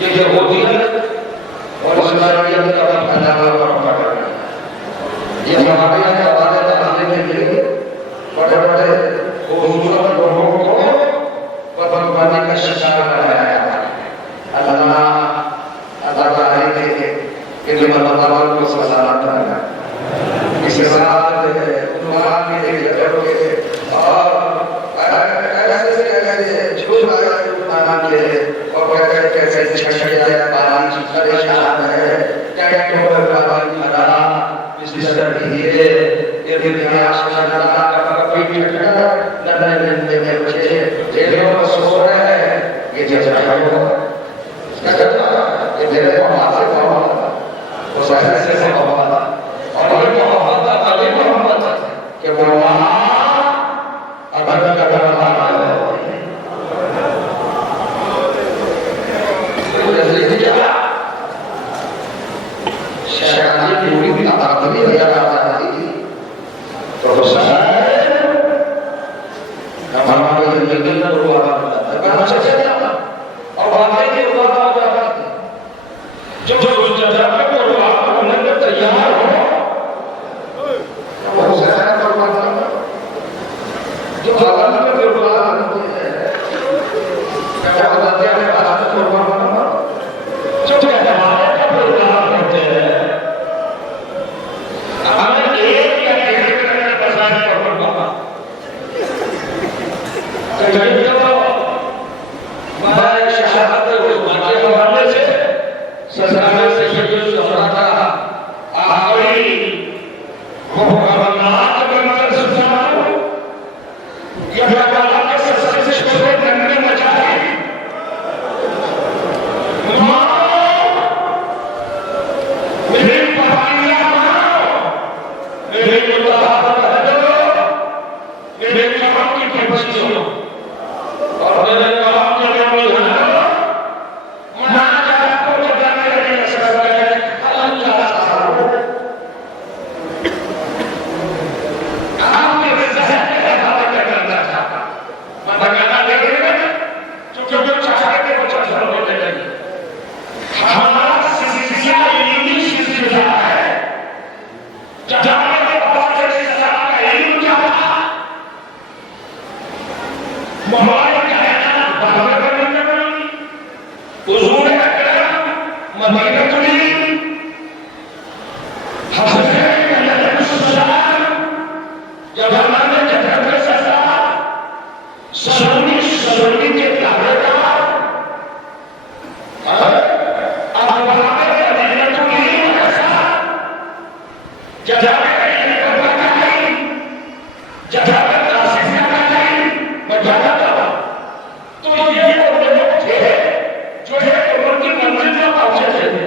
یہ یہودیت اور اسرائیلیت کا پھیلاوا اور پکڑنا، یہ ہمارے یہاں ہمارے تعلیم کے لیے بڑے بڑے خوبصورت لوگوں کو بدگمانی کا شکار بنایا ہے۔ اللہ تعالیٰ نے ان مطالبات کو سزا دیا۔ اس کے ساتھ عنوان بھی ایک جگہ کے اور ایسے جھوٹ مان کے اور کیسے چھڑیا پانی پریشان ہے ٹیکٹر پانی بھرا مسٹر ہیرے یہ دنیا آشنا کا پیٹ نندے میں بچے جیلوں میں سو رہے ہیں، یہ جیسا ہے یہ میرے محبت سے محبت اس ایسے سے محبت اور یہ محبت علی محبت ہے کہ وہ وہاں اگر کا دربار ہے شیخانی پوری بھی آدمی دیا جاتا ہے تو ہمارے جنگل میں ہوا اور ہمارے لیے ہوا جو جگہ کو ہونے میں تیار ہو وہ سہنا کروانا جو حالات میں قربان ہوتے ہیں کیا بتاتے ہیں حالات میں قربان جو ہمارے کا قربان ہوتے ہیں ہمیں ایک یا ایک کرنے بسانے کا قربان کہیں تو میں شہادت کے حوالے سے سرکار سے شکل سفرتا آئی محکمات بنکر سناؤ یا بھگوانا کے سستے سے شکل دنگے مچائی ماں میری پہانیاں ماں میری مطابق بہدو میری کام کی بچیوں اور میرے کام کے لیے تو یہ وہ لوگ تھے جو ایک عمر کی منزل میں پہنچے تھے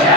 6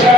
6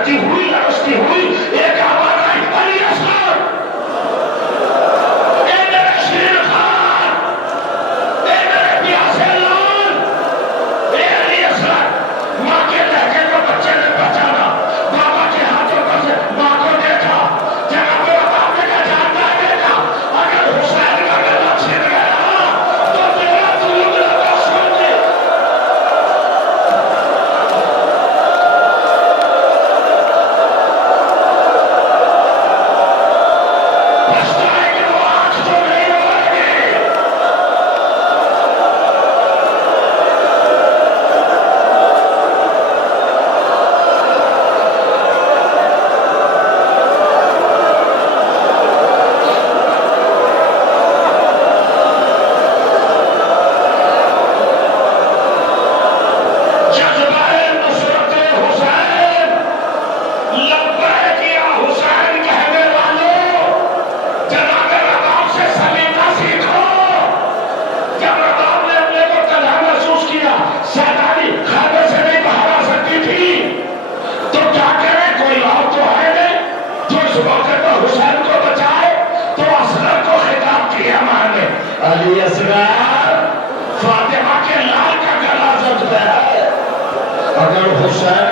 درجی ہوئی لرستی ہوئی، ایک آواز آئی علی اصغر، اے میرے شیر خان، اے میرے پیاسے لال، اے علی اصغر، ماں کے لہجے کو بچے نے پہچانا، بابا کے ہاتھوں پر سے ماں کو دیکھا، جناب عطا نے کہا جانتا ہے بیٹا، اگر حسین کا گلا چھن گیا تو تیرا دودھ لگا سن دے۔ پچھتائے کہ وہ آنکھ تو نہیں روئے گی۔ جذبہ نصرت حسین، لبیک یا حسین کہنے والوں، جناب رباب سے سلیقہ سیکھو۔ جب رباب نے اپنے کو تنہا محسوس کیا، سیدانی خیمے سے نہیں باہر آ سکتی تھی، تو کیا کرے، کوئی اور تو ہے نہیں جو اس موقع پر حسین کو بچائے، تو اصغر کو خطاب کیا ماں نے، علی اصغر، فاطمہ کے لال کا گلا زد ہے، اگر حسین